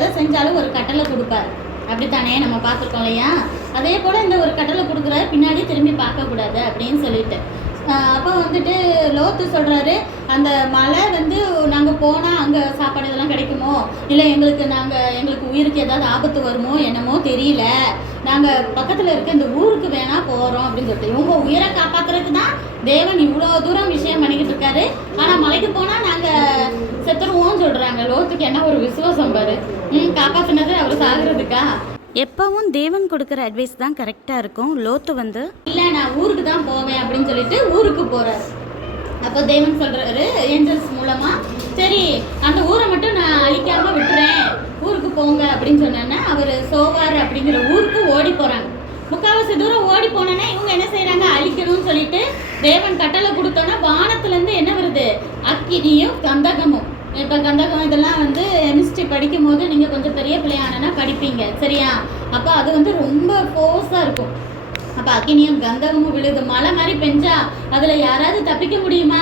எதை செஞ்சாலும் ஒரு கட்டளை கொடுப்பார். அப்படித்தானே நம்ம பார்த்துருக்கோம் இல்லையா? அதே போல் இந்த ஒரு கட்டளை கொடுக்குறாரு, பின்னாடி திரும்பி பார்க்கக்கூடாது அப்படின்னு சொல்லிட்டு. அப்போ வந்துட்டு லோத்து சொல்கிறாரு, அந்த மலை வந்து நாங்கள் போனால் அங்கே சாப்பாடு இதெல்லாம் கிடைக்குமோ, இல்லை எங்களுக்கு உயிருக்கு ஏதாவது ஆபத்து வருமோ என்னமோ தெரியல, நாங்கள் பக்கத்தில் இருக்க இந்த ஊருக்கு வேணால் போகிறோம் அப்படின்னு சொல்லிட்டு. இவங்க உயிரை காப்பாற்றுறதுக்கு தான் தேவன் இவ்வளோ தூரம் விஷயம் பண்ணிக்கிட்டு இருக்காரு. ஆனால் மலைக்கு போனால் நாங்கள் செத்துருவோம்னு சொல்கிறாங்க. லோத்துக்கு என்ன ஒரு விசுவாசம் பாரு. காப்பாற்றினது அவர் சாகுறதுக்கா? எப்பவும் தேவன் கொடுக்குற அட்வைஸ் தான் கரெக்டாக இருக்கும். லோத்து வந்து இல்லை நான் ஊருக்கு தான் போவேன் அப்படின்னு சொல்லிட்டு ஊருக்கு போகிறாரு. அப்போ தேவன் சொல்கிறாரு ஏஞ்சல்ஸ் மூலமாக, சரி அந்த ஊரை மட்டும் நான் அழிக்காமல் விட்டுறேன், ஊருக்கு போங்க அப்படின்னு சொன்னேன்னா அவர் சோவார் அப்படிங்கிற ஊருக்கு ஓடி போகிறாங்க. முக்கால்வாசி தூரம் ஓடி போனோன்னே இவங்க என்ன செய்கிறாங்க, அழிக்கணும்னு சொல்லிட்டு தேவன் கட்டளை கொடுத்தோன்னா வானத்துலேருந்து என்ன வருது, அக்கினியும் கந்தகமும். இப்போ கந்தகம் இதெல்லாம் வந்து கெமிஸ்ட்ரி படிக்கும் போது நீங்கள் கொஞ்சம் பெரிய பிள்ளையானா படிப்பீங்க சரியா? அப்போ அது வந்து ரொம்ப ஃபோர்ஸாக இருக்கும். அப்போ அக்கினியும் கந்தகமும் விழுது, மழை மாதிரி பெஞ்சா அதில் யாராவது தப்பிக்க முடியுமா?